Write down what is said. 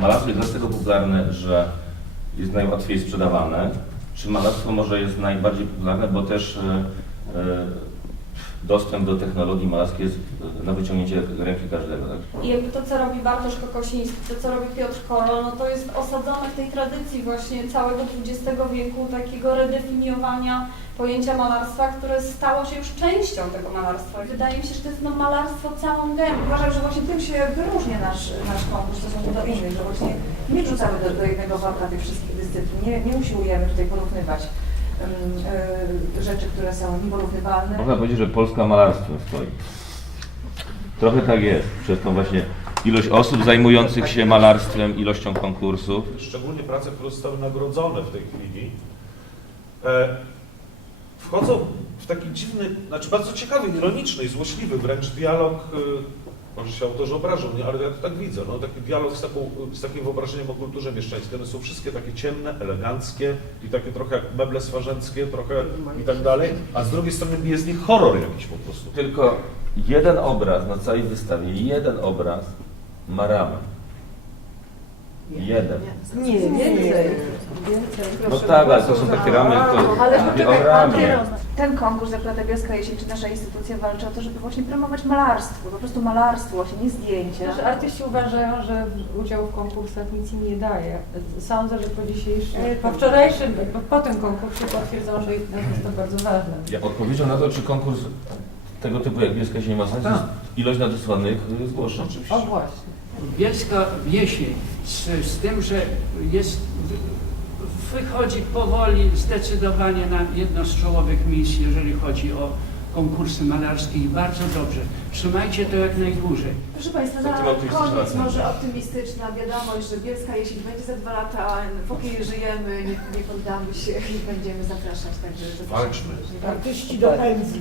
malarstwo jest dlatego popularne, że jest najłatwiej sprzedawane? Czy malarstwo może jest najbardziej popularne, bo też e, e, dostęp do technologii malarskiej jest e, na wyciągnięcie ręki każdego, tak? I jakby to, co robi Bartosz Kokosiński, to, co robi Piotr Korol, no to jest osadzone w tej tradycji właśnie całego XX wieku, takiego redefiniowania pojęcia malarstwa, które stało się już częścią tego malarstwa. Wydaje mi się, że to jest no, malarstwo całą gębą. Uważam, że właśnie tym się wyróżnia nasz, nasz konkurs w stosunku do innych, że właśnie nie wrzucamy do, do jednego worka tych wszystkich dyscyplin, nie, nie usiłujemy tutaj porównywać rzeczy, które są nieporównywalne. Można powiedzieć, że Polska malarstwem stoi. Trochę tak jest, przez tą właśnie ilość osób zajmujących się malarstwem, ilością konkursów. szczególnie prace, które zostały nagrodzone w tej chwili, e, wchodzą w taki dziwny, znaczy bardzo ciekawy, ironiczny i złośliwy wręcz dialog, e, może się autorzy obrażą, nie, ale ja to tak widzę, no, taki dialog z, taką, z takim wyobrażeniem o kulturze mieszczańskiej. One są wszystkie takie ciemne, eleganckie i takie trochę jak meble swarzęckie, trochę i tak dalej, a z drugiej strony jest z nich horror jakiś po prostu. Tylko jeden obraz na całej wystawie, jeden obraz ma ramę. Jeden. Nie, więcej. No tak, ale to są takie ramy, to Ale o ramie. ten konkurs, jak Lata Bielska Jesień, czy nasza instytucja walczy o to, żeby właśnie promować malarstwo, po prostu malarstwo, właśnie nie zdjęcia. Że artyści uważają, że udział w konkursach nic im nie daje. Sądzę, że po dzisiejszym, po wczorajszym, po, po tym konkursie potwierdzą, że jest to bardzo ważne. Ja odpowiedzią na to, czy konkurs tego typu jak Bielska się nie ma sensu, Tak. jest ilość nadesłanych y, zgłoszeń. O właśnie. Bielska jesień z, z tym, że jest, wychodzi powoli zdecydowanie na jedno z czołowych miejsc, jeżeli chodzi o konkursy malarskie i bardzo dobrze. Trzymajcie to jak najdłużej. Proszę Państwa, na koniec może optymistyczna wiadomość, że Bielska Jesień będzie za dwa lata, póki żyjemy, nie, nie poddamy się i będziemy zapraszać. Także zapraszamy. Walczmy. Tak. Artyści do pędzi.